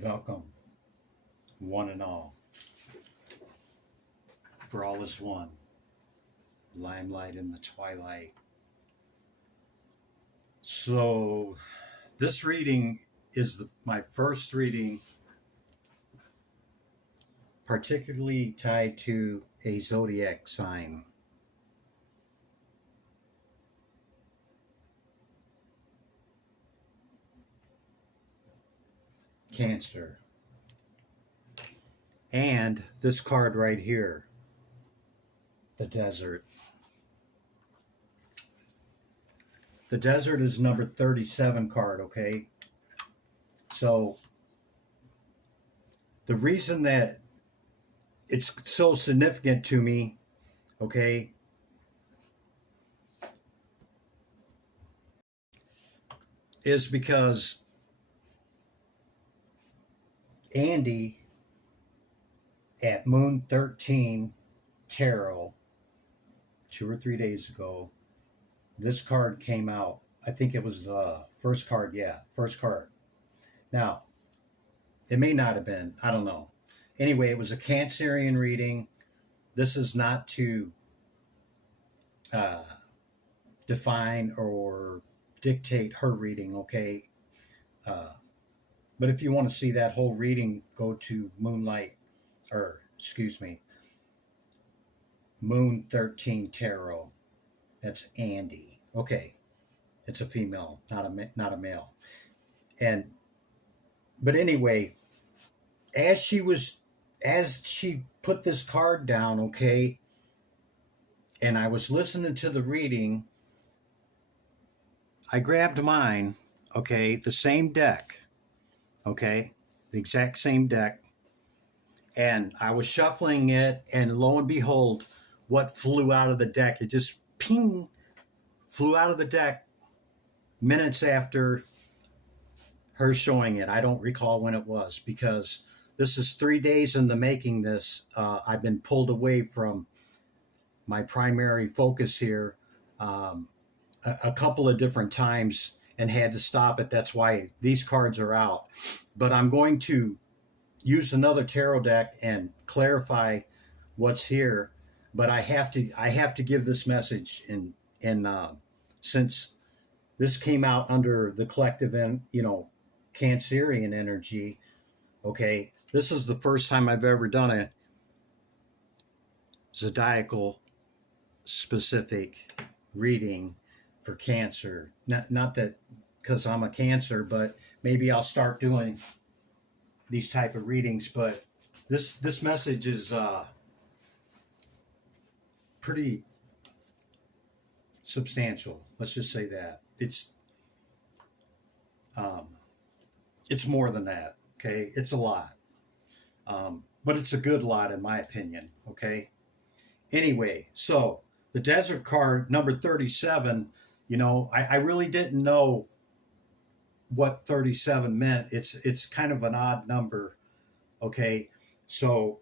Welcome, one and all, for all is one, limelight in the twilight. So, this reading is my first reading, particularly tied to a zodiac sign. Cancer. And this card right here, the desert. The desert is number 37 card, okay? So the reason that it's so significant to me, okay, is because Andy at Moon 13 Tarot 2 or 3 days ago, this card came out. I think it was the first card. Yeah, first card. Now, it may not have been. I don't know. Anyway, it was a Cancerian reading. This is not to uh, define or dictate her reading, okay? Uh, but if you want to see that whole reading, go to Moon 13 Tarot. That's Andy. Okay, it's a female, not a male. And but anyway, as she put this card down, okay, and I was listening to the reading, I grabbed mine, okay, the same deck, okay, the exact same deck, and I was shuffling it, and lo and behold, what flew out of the deck? It just ping flew out of the deck minutes after her showing it. I don't recall when it was, because this is 3 days in the making. I've been pulled away from my primary focus here a couple of different times and had to stop it. That's why these cards are out. But I'm going to use another tarot deck and clarify what's here. But I have to give this message, and since this came out under the collective and Cancerian energy, okay, this is the first time I've ever done a zodiacal specific reading for Cancer. Not that because I'm a Cancer, but maybe I'll start doing these type of readings. But this message is pretty substantial. Let's just say that it's more than that. Okay, it's a lot, but it's a good lot in my opinion. Okay. Anyway, so the desert card number 37. I really didn't know what 37 meant. It's kind of an odd number. Okay, so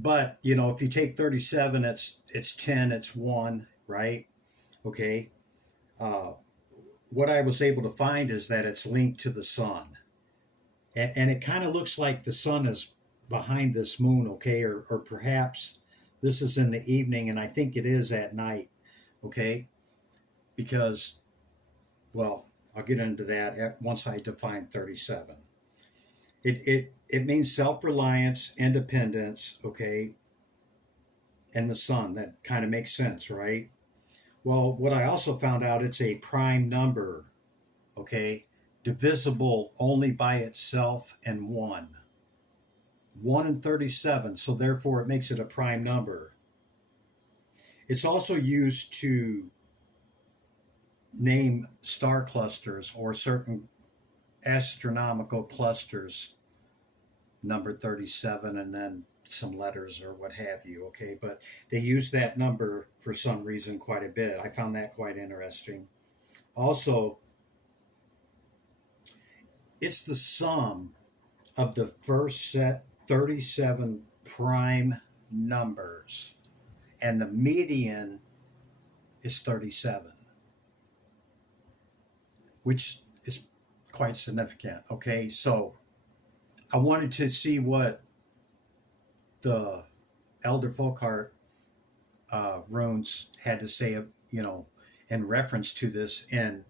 but if you take 37, it's 10, it's 1, right? Okay. What I was able to find is that it's linked to the sun, and it kind of looks like the sun is behind this moon, okay, or perhaps this is in the evening, and I think it is at night, okay, because, well, I'll get into that once I define 37. It means self-reliance, independence, okay, and the sun. That kind of makes sense, right? Well, what I also found out, it's a prime number, okay, divisible only by itself and 1. 1 and 37, so therefore it makes it a prime number. It's also used to name star clusters or certain astronomical clusters, number 37, and then some letters or what have you, okay? But they use that number for some reason quite a bit. I found that quite interesting. Also, it's the sum of the first set 37 prime numbers, and the median is 37, which is quite significant, okay? So I wanted to see what the Elder Folkart runes had to say, in reference to this. And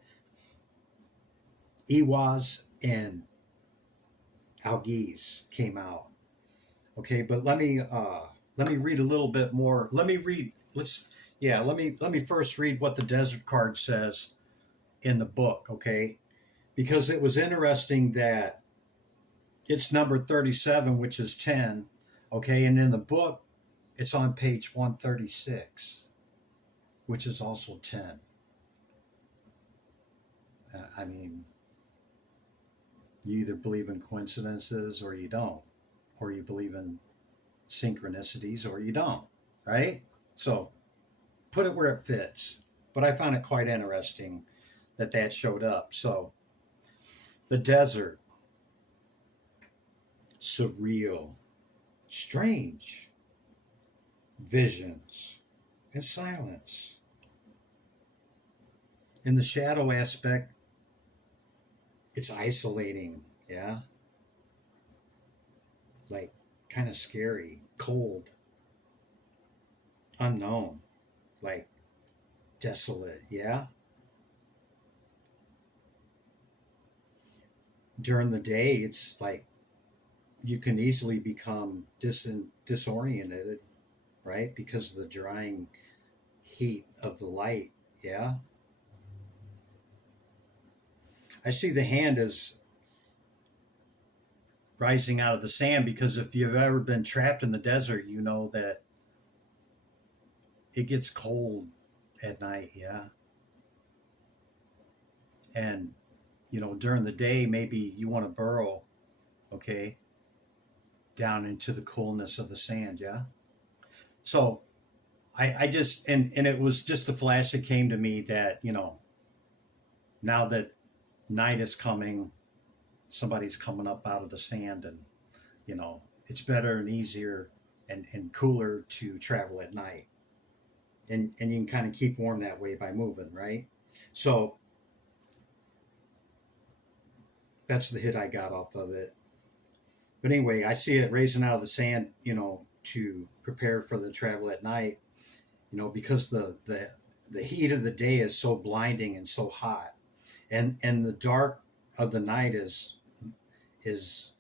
Iwaz and Algiz came out. Okay, but let me read a little bit more. Let me first read what the desert card says in the book, okay? Because it was interesting that it's number 37, which is 10, okay? And in the book, it's on page 136, which is also 10. I mean, you either believe in coincidences or you don't, or you believe in synchronicities or you don't, right? So put it where it fits. But I found it quite interesting that that showed up. So the desert, surreal, strange, visions, and silence. In the shadow aspect, it's isolating, yeah? Like kind of scary, cold, unknown, like desolate, yeah? During the day, it's like you can easily become disoriented, right? Because of the drying heat of the light, yeah? I see the hand as rising out of the sand because if you've ever been trapped in the desert, you know that it gets cold at night, yeah? And, during the day, maybe you want to burrow, okay, down into the coolness of the sand, yeah? So I just, and it was just a flash that came to me that, now that night is coming, somebody's coming up out of the sand and, it's better and easier and cooler to travel at night. And you can kind of keep warm that way by moving, right? So that's the hit I got off of it. But anyway, I see it raising out of the sand, to prepare for the travel at night, because the heat of the day is so blinding and so hot, and the dark of the night is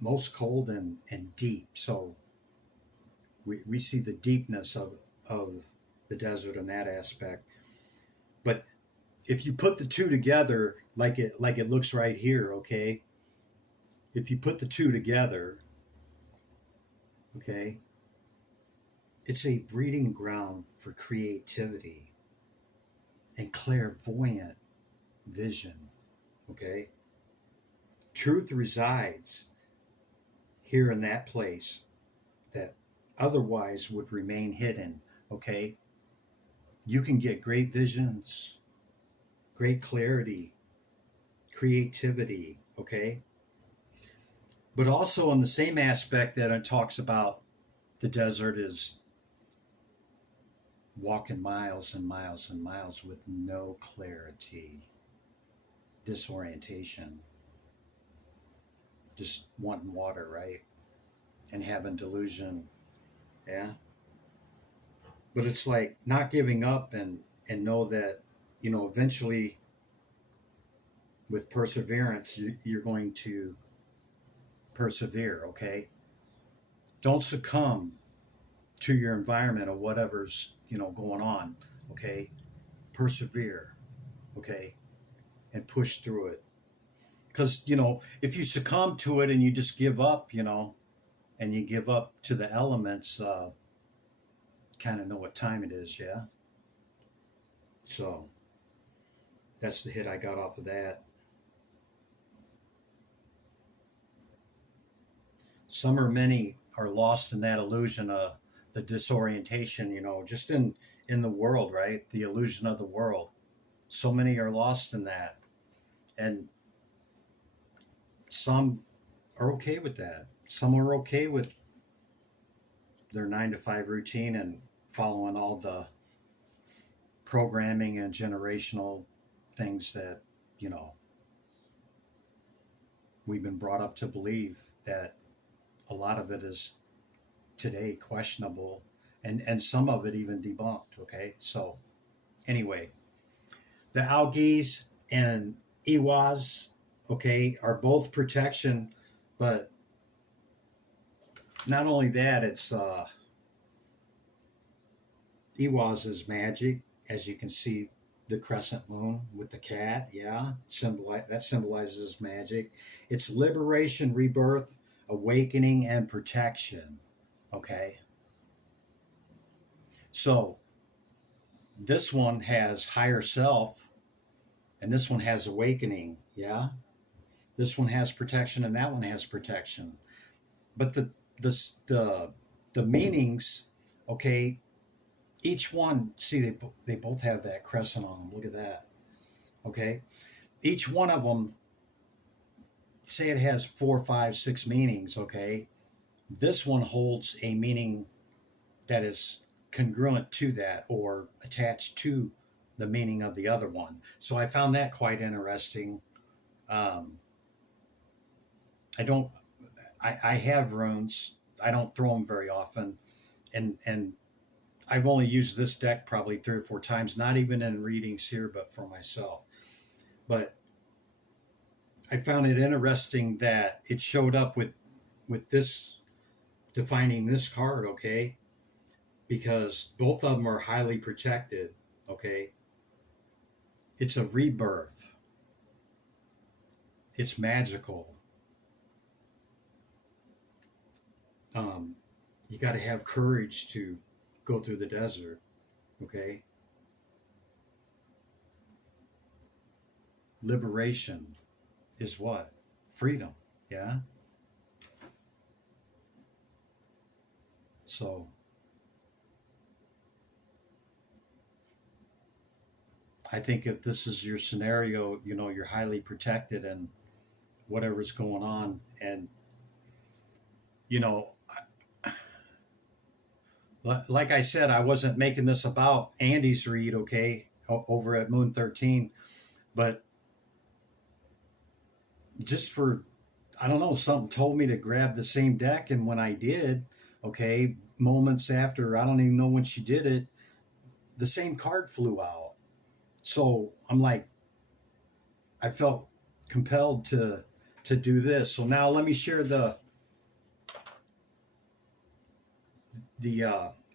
most cold and deep. So we see the deepness of the desert in that aspect. But if you put the two together, like it looks right here, okay, if you put the two together, okay, it's a breeding ground for creativity and clairvoyant vision, okay? Truth resides here in that place that otherwise would remain hidden, okay? You can get great visions, great clarity, creativity, okay? But also in the same aspect that it talks about the desert is walking miles and miles and miles with no clarity, disorientation, just wanting water, right? And having delusion, yeah? But it's like not giving up and know that, eventually with perseverance, you're going to persevere, okay? Don't succumb to your environment or whatever's, going on, okay? Persevere, okay? And push through it. Because, if you succumb to it and you just give up, and you give up to the elements, kind of know what time it is, yeah? So that's the hit I got off of that. Some or many are lost in that illusion of the disorientation, just in the world, right? The illusion of the world. So many are lost in that. And some are okay with that. Some are okay with their 9 to 5 routine and following all the programming and generational things that, we've been brought up to believe that a lot of it is today questionable, and some of it even debunked. Okay, so anyway, the algaes and ewas, okay, are both protection, but not only that, it's ewas is magic, as you can see the crescent moon with the cat. Yeah, that symbolizes magic. It's liberation, rebirth, awakening, and protection. Okay, so this one has higher self, and this one has awakening. Yeah, this one has protection, and that one has protection. But the the the meanings, okay, each one, see, they both have that crescent on them. Look at that. Okay, each one of them, say it has four, five, six meanings. Okay, this one holds a meaning that is congruent to that or attached to the meaning of the other one. So I found that quite interesting. Um, I don't. I have runes. I don't throw them very often, and I've only used this deck probably 3 or 4 times. Not even in readings here, but for myself. But I found it interesting that it showed up with this defining this card. Okay, because both of them are highly protected. Okay, it's a rebirth. It's magical. Um, you got to have courage to go through the desert. Okay, liberation is what? Freedom. Yeah. So I think if this is your scenario, you're highly protected and whatever's going on. And, you know, like I said, I wasn't making this about Andy's read, okay, over at Moon 13, but just for, I don't know, something told me to grab the same deck. And when I did, okay, moments after, I don't even know when she did it, the same card flew out. So I'm like, I felt compelled to do this. So now let me share the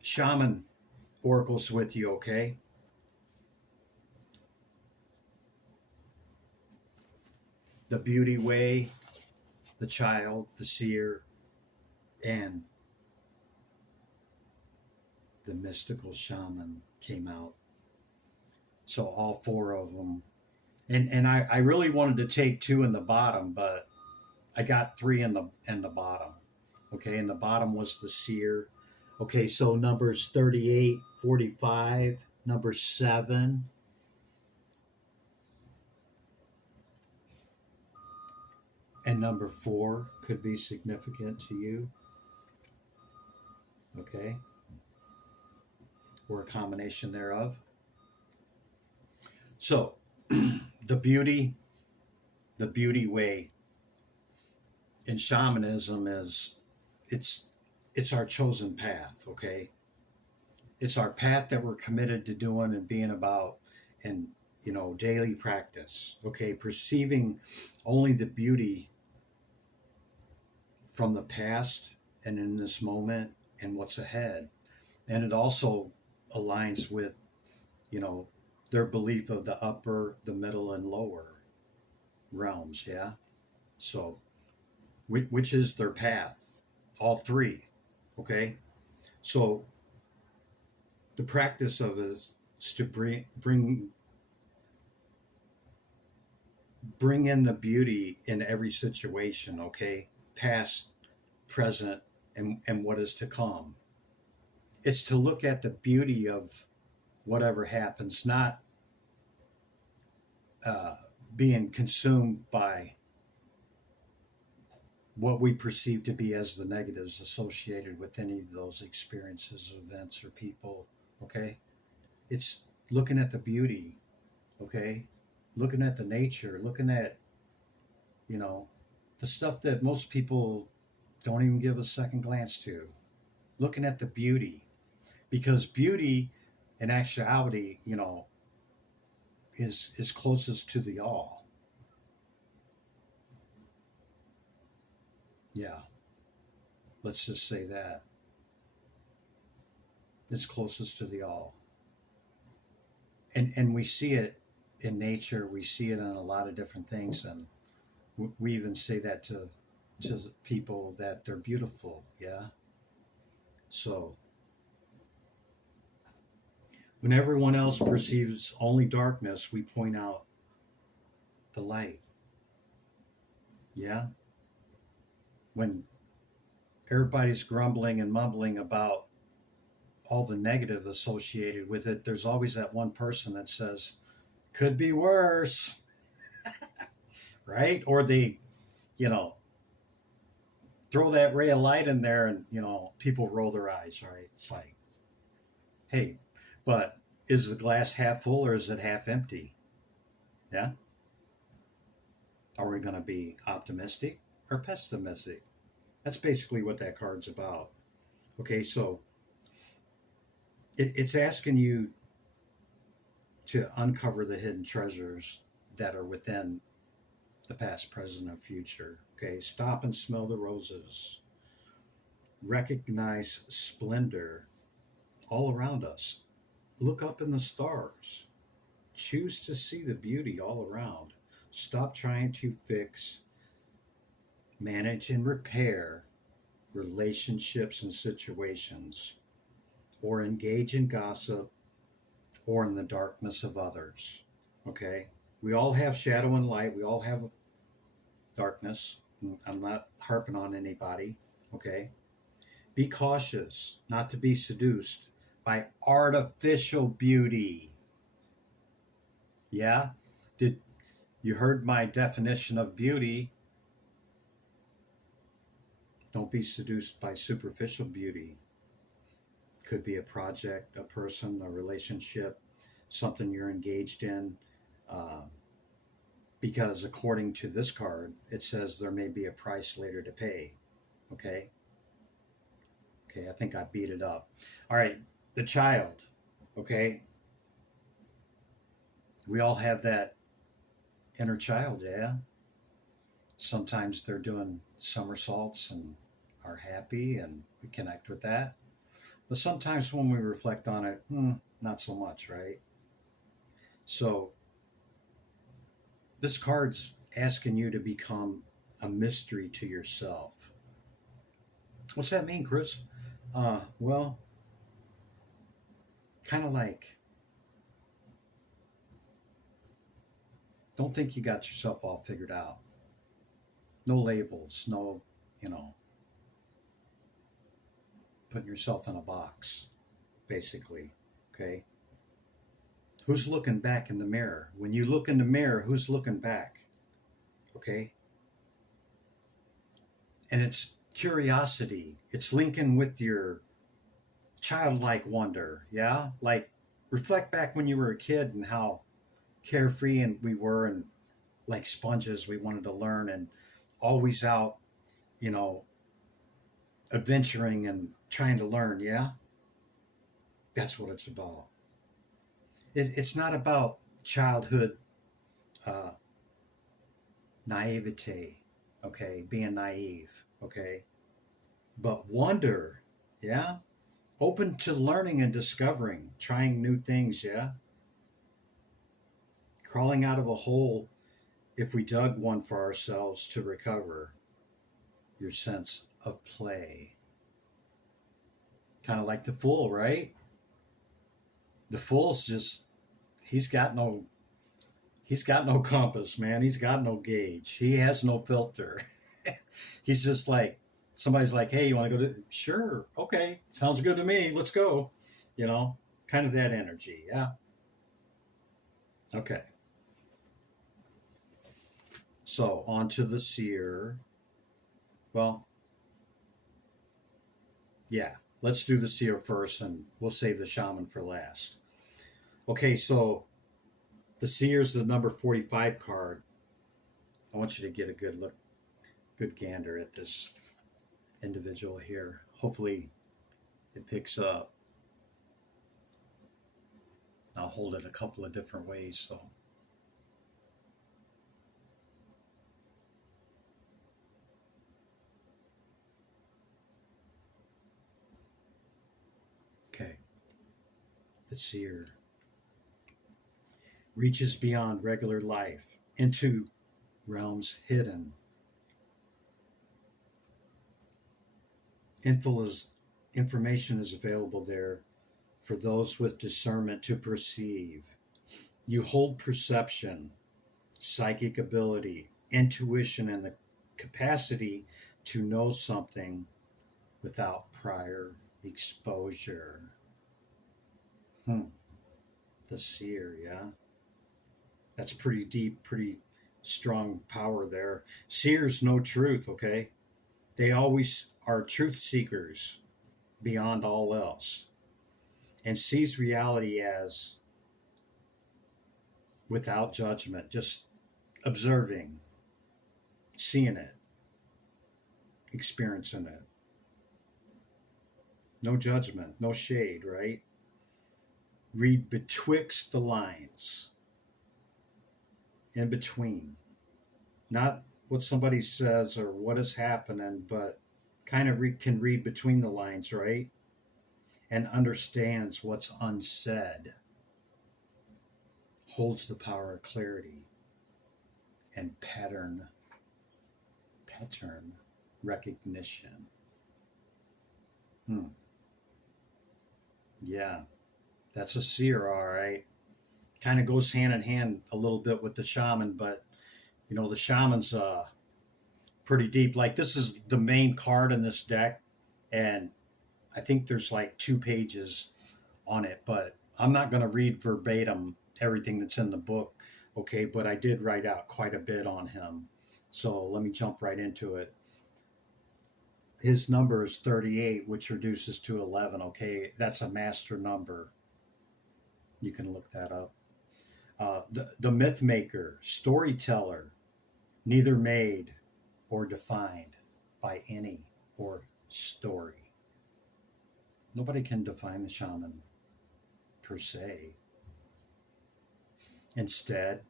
shaman oracles with you, okay? The beauty way, the child, the seer, and the mystical shaman came out. So all four of them. And I really wanted to take two in the bottom, but I got three in the bottom. Okay, and the bottom was the seer. Okay, so numbers 38, 45, number 7, and number 4 could be significant to you. Okay, or a combination thereof. So the beauty, the beauty way in shamanism is it's our chosen path. Okay, it's our path that we're committed to doing and being about, and daily practice. Okay, perceiving only the beauty from the past and in this moment and what's ahead. And it also aligns with you know their belief of the upper, the middle, and lower realms. Yeah, so which is their path, all three. Okay, so the practice of it is to bring in the beauty in every situation. Okay, past, present, and what is to come. It's to look at the beauty of whatever happens, not uh, being consumed by what we perceive to be as the negatives associated with any of those experiences, events, or people. Okay, it's looking at the beauty. Okay, looking at the nature, looking at you know The stuff that most people don't even give a second glance to. Looking at the beauty, because beauty, in actuality, is closest to the all. Yeah, let's just say that it's closest to the all, and we see it in nature. We see it in a lot of different things, and we even say that to people that they're beautiful. Yeah. So when everyone else perceives only darkness, we point out the light. Yeah. When everybody's grumbling and mumbling about all the negative associated with it, there's always that one person that says, could be worse, right? Or they, you know, throw that ray of light in there and, people roll their eyes, right? It's like, hey, but is the glass half full or is it half empty? Yeah. Are we going to be optimistic or pessimistic? That's basically what that card's about. Okay, so it's asking you to uncover the hidden treasures that are within the past, present, and future. Okay, stop and smell the roses. Recognize splendor all around us. Look up in the stars. Choose to see the beauty all around. Stop trying to fix, manage, and repair relationships and situations, or engage in gossip or in the darkness of others. Okay? We all have shadow and light. We all have darkness. I'm not harping on anybody. Okay? Be cautious not to be seduced by artificial beauty. Yeah? Did you heard my definition of beauty? Don't be seduced by superficial beauty. Could be a project, a person, a relationship, something you're engaged in. Uh, because according to this card, it says there may be a price later to pay. Okay. Okay. I think I beat it up. All right. The child. Okay. We all have that inner child. Yeah. Sometimes they're doing somersaults and are happy and we connect with that. But sometimes when we reflect on it, not so much, right? So this card's asking you to become a mystery to yourself. What's that mean, Chris? Well, kind of like, don't think you got yourself all figured out. No labels, no, you know, putting yourself in a box, basically. Okay. Who's looking back in the mirror? When you look in the mirror, who's looking back? Okay. And it's curiosity, it's linking with your childlike wonder. Yeah. Like, reflect back when you were a kid and how carefree and we were, and like sponges, we wanted to learn and always out, you know, adventuring and trying to learn. Yeah. That's what it's about. It's not about childhood uh, naivete, okay, being naive, okay, but wonder, yeah, open to learning and discovering, trying new things, yeah, crawling out of a hole if we dug one for ourselves to recover your sense of play. Kind of like the fool, right? The fool's just, he's got no he's got no compass, man. He's got no gauge. He has no filter. He's just like, somebody's like, hey, you want to go to, sure, okay, sounds good to me, let's go, you know, kind of that energy. Yeah. Okay, so on to the seer. Well, yeah, let's do the seer first and we'll save the shaman for last. Okay, so the seer's the number 45 card. I want you to get a good look. good gander at this individual here. Hopefully it picks up. I'll hold it a couple of different ways. So, okay. The seer reaches beyond regular life into realms hidden. Information is available there for those with discernment to perceive. You hold perception, psychic ability, intuition, and the capacity to know something without prior exposure. The seer, yeah. That's pretty deep, pretty strong power there. Seers know truth, okay? They always are truth seekers beyond all else and sees reality as without judgment, just observing, seeing it, experiencing it. No judgment, no shade, right? Read betwixt the lines, in between. Not what somebody says or what is happening, but kind of can read between the lines, right? And understands what's unsaid. Holds the power of clarity and pattern recognition. Yeah, that's a seer, all right. Kind of goes hand in hand a little bit with the shaman, but the shaman's pretty deep. Like, this is the main card in this deck, and I think there's like 2 pages on it, but I'm not going to read verbatim everything that's in the book, okay? But I did write out quite a bit on him. So let me jump right into it. His number is 38, which reduces to 11, okay? That's a master number. You can look that up. The myth maker, storyteller, neither made or defined by any or story. Nobody can define the shaman per se. Instead,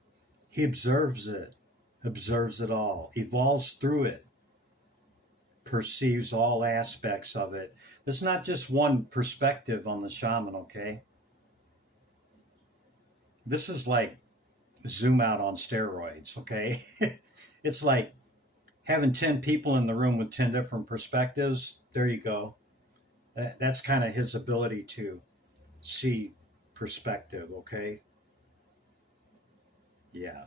he observes it all, evolves through it, perceives all aspects of it. There's not just one perspective on the shaman, okay? This is like zoom out on steroids, okay? It's like having 10 people in the room with 10 different perspectives. There you go. That's kind of his ability to see perspective, okay? Yeah.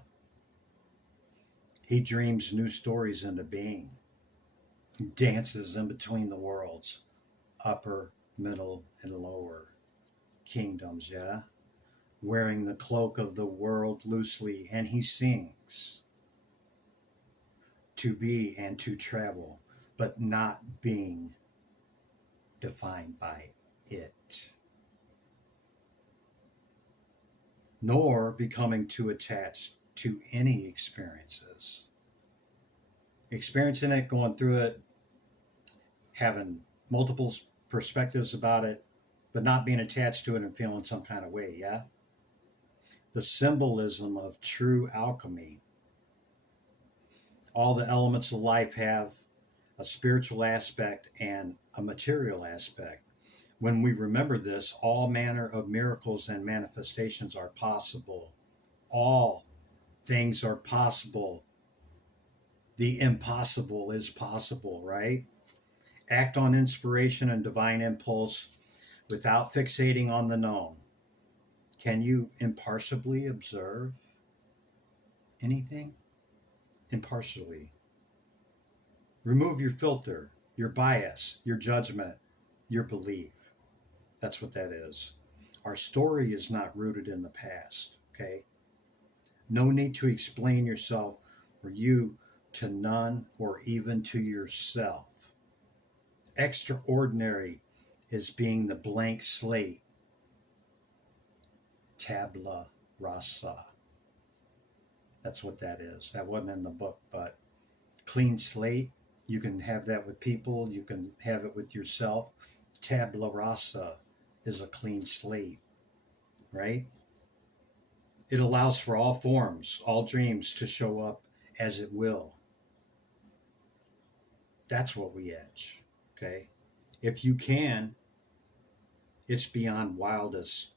He dreams new stories into being, dances in between the worlds, upper, middle, and lower kingdoms, yeah? Wearing the cloak of the world loosely, and he sings to be and to travel, but not being defined by it, nor becoming too attached to any experiences. Experiencing it, going through it, having multiple perspectives about it, but not being attached to it and feeling some kind of way, yeah? The symbolism of true alchemy. All the elements of life have a spiritual aspect and a material aspect. When we remember this, all manner of miracles and manifestations are possible. All things are possible. The impossible is possible, right? Act on inspiration and divine impulse without fixating on the known. Can you impartially observe anything? Impartially. Remove your filter, your bias, your judgment, your belief. That's what that is. Our story is not rooted in the past, okay? No need to explain yourself or you to none or even to yourself. Extraordinary is being the blank slate. Tabula rasa. That's what that is. That wasn't in the book, but clean slate. You can have that with people, you can have it with yourself. Tabula rasa is a clean slate, right? It allows for all forms, all dreams to show up as it will. That's what we etch, okay? If you can, it's beyond wildest.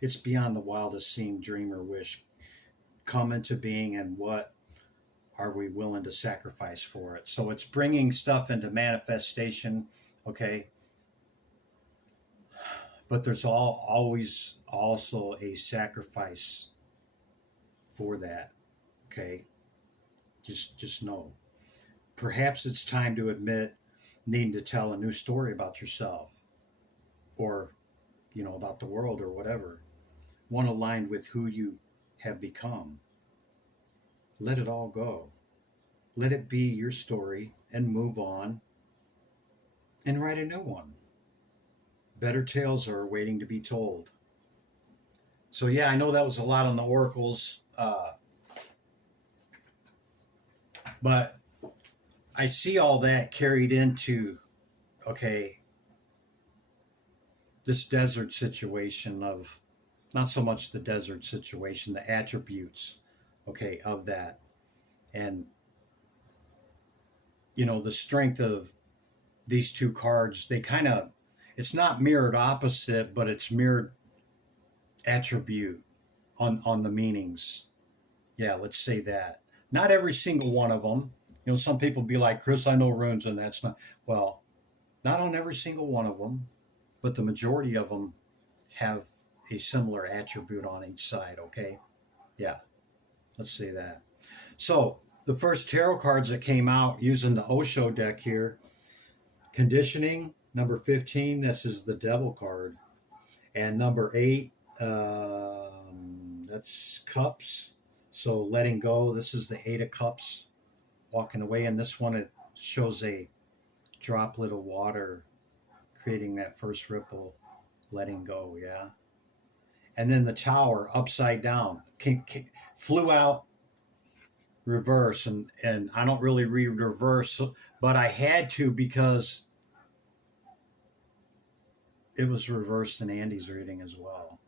It's beyond the wildest seeing, dream, or wish come into being, and what are we willing to sacrifice for it? So it's bringing stuff into manifestation, okay? But there's always also a sacrifice for that, okay? Just know. Perhaps it's time to admit needing to tell a new story about yourself, or about the world, or whatever, one aligned with who you have become. Let it all go. Let it be your story and move on and write a new one. Better tales are waiting to be told. So, yeah, I know that was a lot on the oracles, but I see all that carried into, okay, this desert situation of, not so much the desert situation, the attributes, okay, of that. And, the strength of these two cards, they kind of, it's not mirrored opposite, but it's mirrored attribute on the meanings. Yeah, let's say that. Not every single one of them. Some people be like, Chris, I know runes, and that's not, well, not on every single one of them, but the majority of them have a similar attribute on each side, okay? Yeah, let's say that. So the first tarot cards that came out using the Osho deck here, conditioning, number 15, this is the devil card. And number 8, that's cups. So letting go, this is the 8 of cups, walking away. And this one, it shows a droplet of water creating that first ripple, letting go, yeah. And then the tower, upside down, flew out reverse, and I don't really read reverse, but I had to because it was reversed in Andy's reading as well.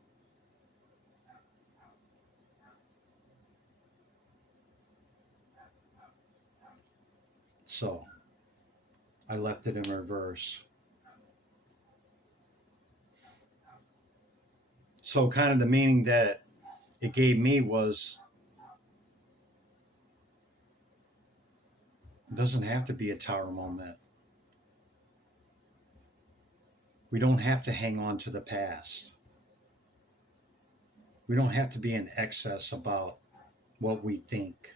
So I left it in reverse. So kind of the meaning that it gave me was, it doesn't have to be a tower moment. We don't have to hang on to the past. We don't have to be in excess about what we think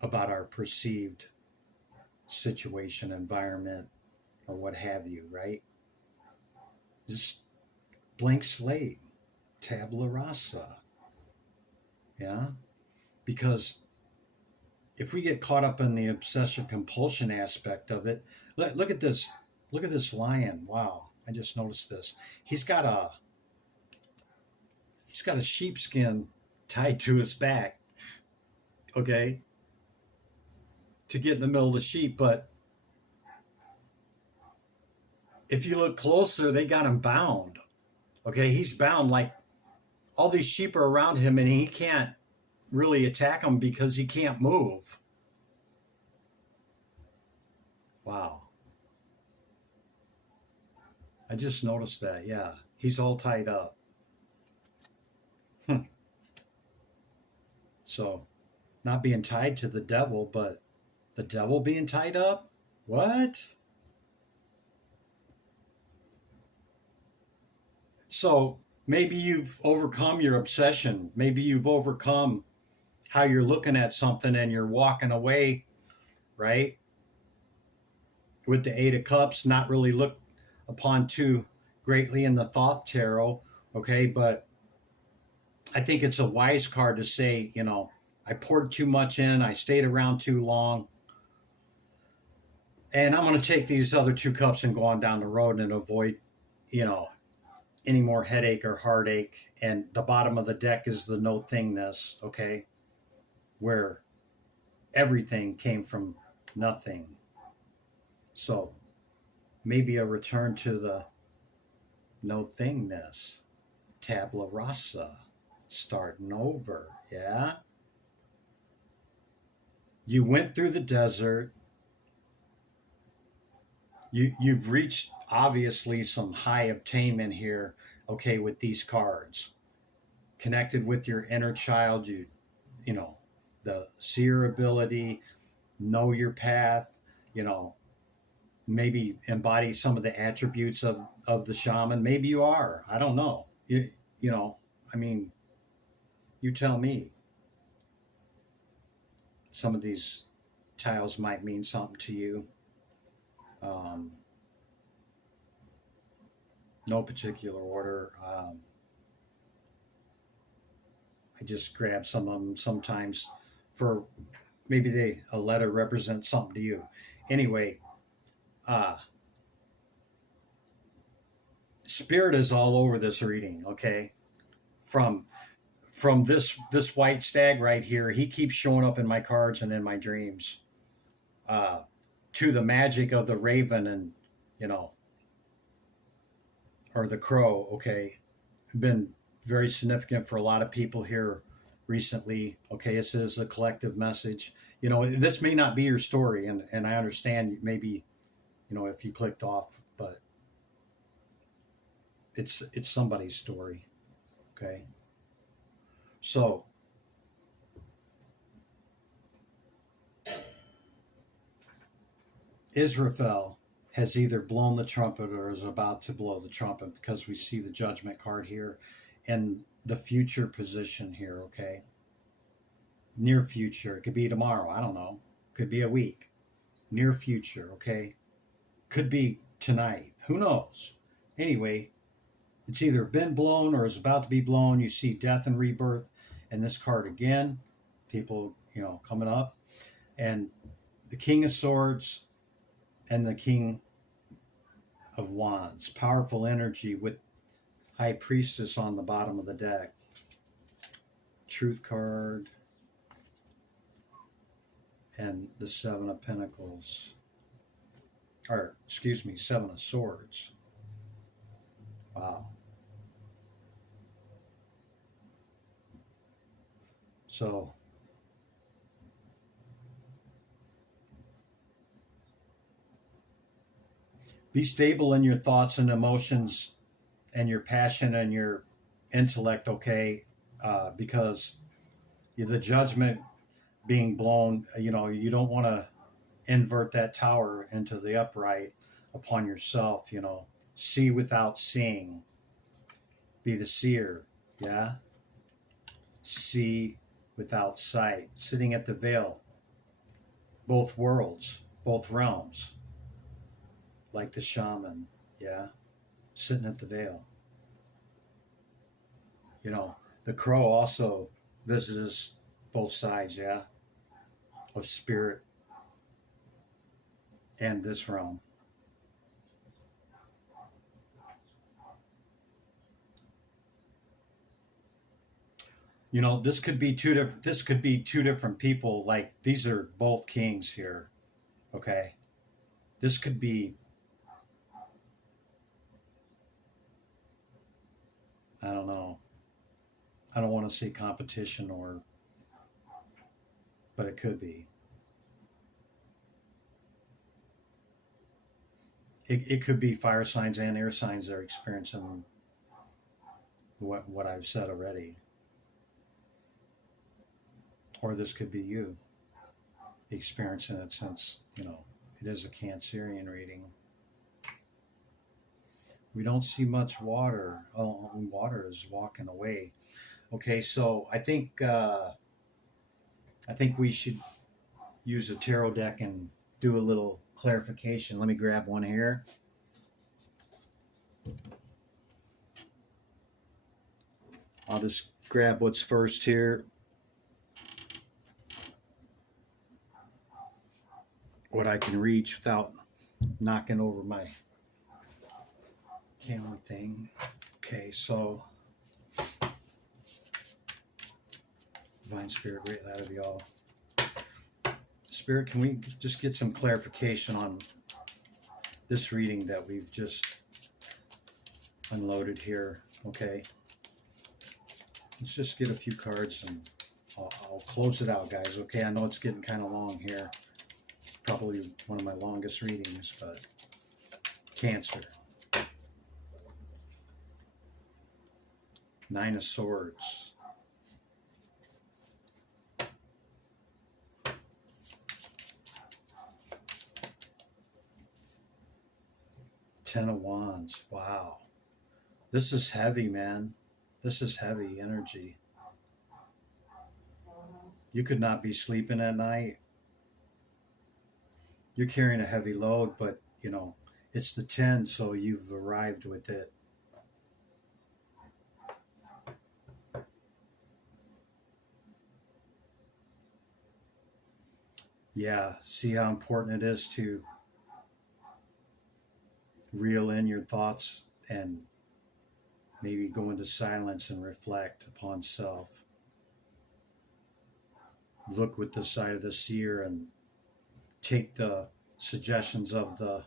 about our perceived situation, environment, or what have you, right? Just blank slate, tabula rasa. Yeah? Because if we get caught up in the obsession compulsion aspect of it, look at this. Look at this lion. Wow, I just noticed this. He's got a sheepskin tied to his back, okay, to get in the middle of the sheep. But if you look closer, they got him bound. Okay, he's bound, like all these sheep are around him, and he can't really attack them because he can't move. Wow. I just noticed that, yeah. He's all tied up. So, not being tied to the devil, but the devil being tied up? What? So, maybe you've overcome your obsession. Maybe you've overcome how you're looking at something and you're walking away, right? With the 8 of Cups, not really looked upon too greatly in the Thoth Tarot, okay? But I think it's a wise card to say, I poured too much in, I stayed around too long, and I'm going to take these other 2 cups and go on down the road and avoid, any more headache or heartache. And the bottom of the deck is the no thingness, okay, where everything came from nothing. So maybe a return to the no thingness, tabula rasa, starting over. Yeah. You went through the desert. You've reached obviously some high obtainment here, okay, with these cards. Connected with your inner child, you know, the seer ability, know your path, you know, maybe embody some of the attributes of the shaman. Maybe you are. I don't know. You know, I mean, you tell me. Some of these tiles might mean something to you. Um, no particular order. I just grab some of them sometimes for maybe a letter represents something to you. Anyway, uh, spirit is all over this reading. Okay, from this white stag right here, he keeps showing up in my cards and in my dreams. Uh, to the magic of the raven and you know or the crow. Okay, been very significant for a lot of people here recently. Okay, this is a collective message. You know, this may not be your story, and I understand maybe, you know, if you clicked off, but it's somebody's story. Okay, so Israfel has either blown the trumpet or is about to blow the trumpet because we see the judgment card here and the future position here. Okay, near future. It could be tomorrow. I don't know. Could be a week. Near future. Okay. Could be tonight. Who knows? Anyway, it's either been blown or is about to be blown. You see death and rebirth. And this card again, people, you know, coming up. And the King of Swords and the King of Wands. Powerful energy with High Priestess on the bottom of the deck. Truth card. And the Seven of Pentacles. Or, excuse me, Seven of Swords. Wow. So, be stable in your thoughts and emotions and your passion and your intellect, okay? Because the judgment being blown, you know, you don't want to invert that tower into the upright upon yourself, you know. See without seeing. Be the seer, yeah? See without sight. Sitting at the veil. Both worlds, both realms. Like the shaman, yeah? Sitting at the veil. You know, the crow also visits both sides, yeah? Of spirit and this realm. You know, this could be two different people. Like these are both kings here. Okay. This could be, I don't know. I don't want to say competition or, but it could be. It could be fire signs and air signs that are experiencing what I've said already. Or this could be you experiencing it since, you know, it is a Cancerian reading. We don't see much water. Oh, water is walking away. Okay, so I think we should use a tarot deck and do a little clarification. Let me grab one here. I'll just grab what's first here. What I can reach without knocking over my camera thing. Okay, so Divine Spirit, great out of y'all. Spirit, can we just get some clarification on this reading that we've just unloaded here? Okay. Let's just get a few cards and I'll close it out, guys. Okay, I know it's getting kind of long here. Probably one of my longest readings, but Cancer. Nine of Swords. Ten of Wands. Wow. This is heavy, man. This is heavy energy. You could not be sleeping at night. You're carrying a heavy load, but, you know, it's the 10, so you've arrived with it. Yeah, see how important it is to reel in your thoughts and maybe go into silence and reflect upon self. Look with the sight of the seer and take the suggestions of the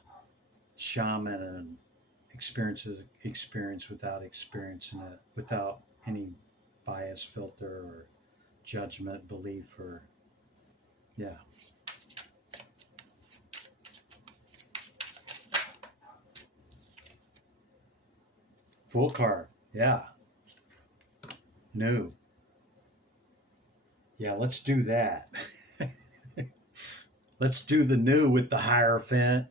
shaman and experience without experiencing it, without any bias, filter, or judgment, belief, or yeah. Full card, yeah. New. Yeah, let's do that. Let's do the new with the Hierophant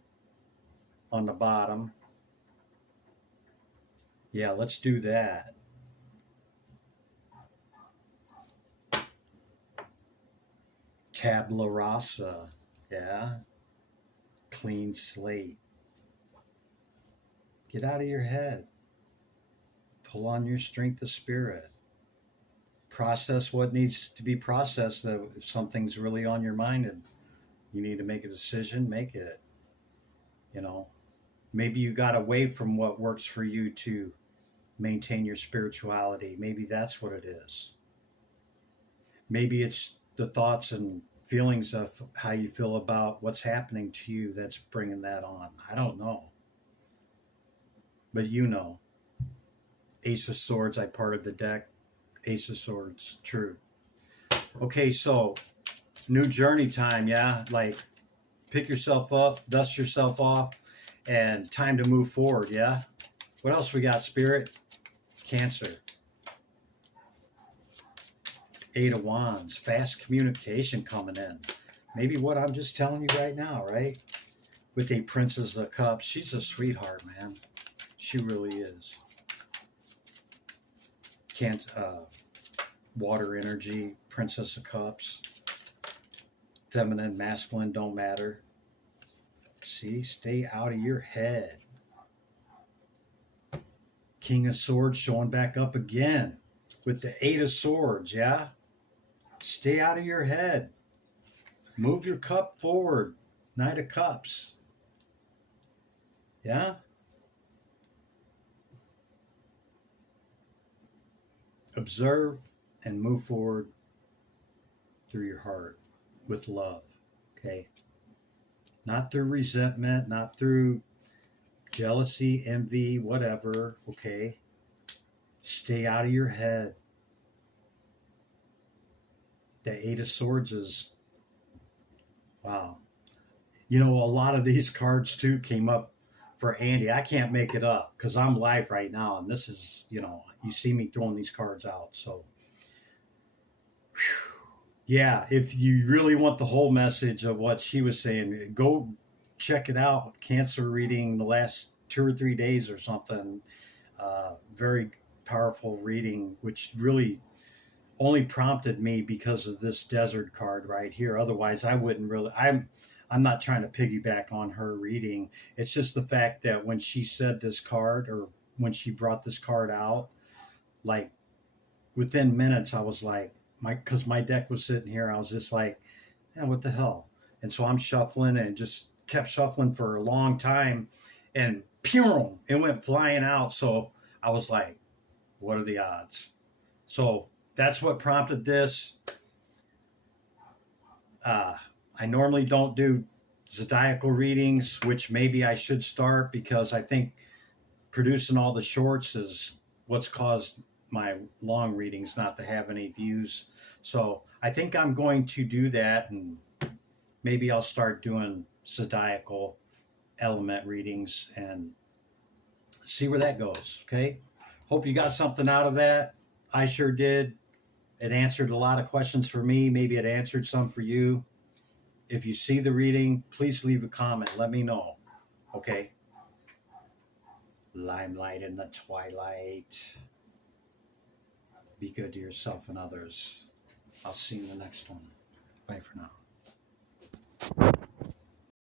on the bottom. Yeah, let's do that. Tabla rasa. Yeah. Clean slate. Get out of your head. Pull on your strength of spirit. Process what needs to be processed. If something's really on your mind and you need to make a decision, make it. You know, maybe you got away from what works for you to maintain your spirituality. Maybe that's what it is. Maybe it's the thoughts and feelings of how you feel about what's happening to you that's bringing that on. I don't know. But you know. Ace of Swords, I parted the deck. Ace of Swords, true. Okay, so new journey time, yeah? Like, pick yourself up, dust yourself off, and time to move forward, yeah? What else we got, Spirit? Cancer. Eight of Wands, fast communication coming in. Maybe what I'm just telling you right now, right? With a Princess of Cups. She's a sweetheart, man. She really is. Water energy, Princess of Cups. Feminine, masculine, don't matter. See, stay out of your head. King of Swords showing back up again with the Eight of Swords, yeah? Stay out of your head. Move your cup forward. Knight of Cups. Yeah? Observe and move forward through your heart with love, okay? Not through resentment, not through jealousy, envy, whatever, okay? Stay out of your head. The Eight of Swords is, wow. You know, a lot of these cards too came up for Andy. I can't make it up because I'm live right now, and this is, you know, you see me throwing these cards out. So, whew. Yeah, if you really want the whole message of what she was saying, go check it out. Cancer reading the last 2 or 3 days or something. Very powerful reading, which really only prompted me because of this desert card right here. Otherwise, I wouldn't really. I'm not trying to piggyback on her reading. It's just the fact that when she said this card, or when she brought this card out, like within minutes, I was like, because my deck was sitting here, I was just like, yeah, what the hell? And so I'm shuffling and just kept shuffling for a long time, and pew, it went flying out. So I was like, what are the odds? So that's what prompted this. Uh, I normally don't do zodiacal readings, which maybe I should start because I think producing all the shorts is what's caused my long readings not to have any views. So I think I'm going to do that, and maybe I'll start doing zodiacal element readings and see where that goes. Okay. Hope you got something out of that. I sure did. It answered a lot of questions for me. Maybe it answered some for you. If you see the reading, please leave a comment. Let me know. Okay. Limelight in the twilight. Be good to yourself and others. I'll see you in the next one. Bye for now.